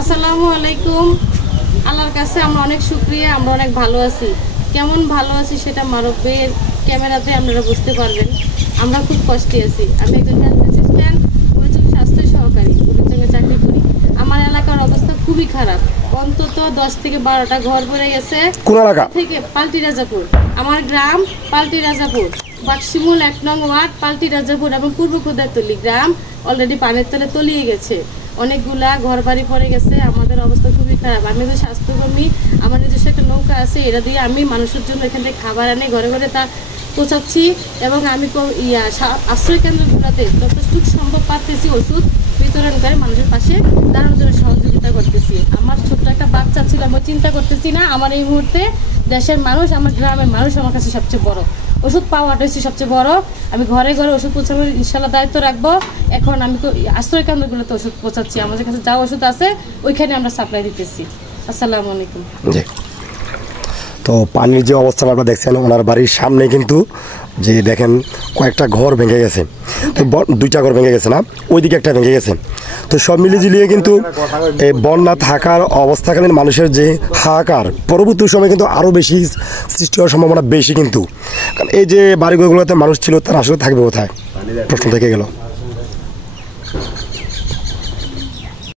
আসসালামু আলাইকুম। আল্লাহর কাছে আমরা অনেক শুকরিয়া, আমরা অনেক ভালো আছি। কেমন ভালো আছি সেটা মারব্বের ক্যামেরাতে আপনারা বুঝতে পারবেন। আমরা খুব কষ্টে আছি। আমি একজন হেলথ অ্যাসিস্ট্যান্ট, স্বাস্থ্য সহকারী, সঙ্গে চাকরি করি। আমার এলাকার অবস্থা খুবই খারাপ। অন্তত 10 থেকে 12টা ঘর পড়ে গেছে। কোন এলাকা থেকে? পাল্টি রাজাপুর। আমার গ্রাম পাল্টি রাজাপুর, বাক্সিমূল 1 নং ওয়ার্ড পাল্টি রাজাপুর এবং পূর্ব খুদাতলি গ্রাম অলরেডি পানির তলে তলিয়ে গেছে। অনেকগুলা ঘর বাড়ি পড়ে গেছে। আমাদের অবস্থা খুবই খারাপ। আমি তো স্বাস্থ্যকর্মী, আমার নিজস্ব একটা নৌকা আছে, এটা দিয়ে আমি মানুষের জন্য এখান থেকে খাবার আনে ঘরে ঘরে তা পৌঁছাচ্ছি এবং আমি আশ্রয় কেন্দ্রগুলোতে যতটুকু সম্ভব পারতেছি ওষুধ বিতরণ করে মানুষের পাশে দাঁড়ানোর জন্য সহযোগিতা করতেছি। আমার ছোট্ট একটা বাচ্চা ছিল, আমি চিন্তা করতেছি না। আমার এই মুহূর্তে দেশের মানুষ, আমার গ্রামের মানুষ আমার কাছে সবচেয়ে বড়। ওষুধ পাওয়াটা হচ্ছে সবচেয়ে বড়। আমি ঘরে ঘরে ওষুধ পৌঁছানোর ইনশাল্লাহ দায়িত্ব রাখবো। এখন আমি আশ্রয় কেন্দ্রগুলোতে ওষুধ পৌঁছাচ্ছি। আমাদের কাছে যা ওষুধ আছে ওইখানে আমরা সাপ্লাই দিতেছি। আসসালামু আলাইকুম। তো পানির যে অবস্থা আপনারা দেখছেন, ওনার বাড়ির সামনে কিন্তু যে দেখেন কয়েকটা ঘর ভেঙে গেছে। তো 2টা ঘর ভেঙে গেছে না, ওইদিকে একটা ভেঙে গেছে। তো সব মিলিয়ে ঝিলিয়ে কিন্তু এই বন্যা থাকার অবস্থাকালীন মানুষের যে হাহাকার পরবর্তী সময় কিন্তু আরও বেশি সৃষ্টি হওয়ার সম্ভাবনা বেশি। কিন্তু কারণ এই যে বাড়িগুলোতে মানুষ ছিল, তারা আসলে থাকবে কোথায়, প্রশ্ন থেকে গেল।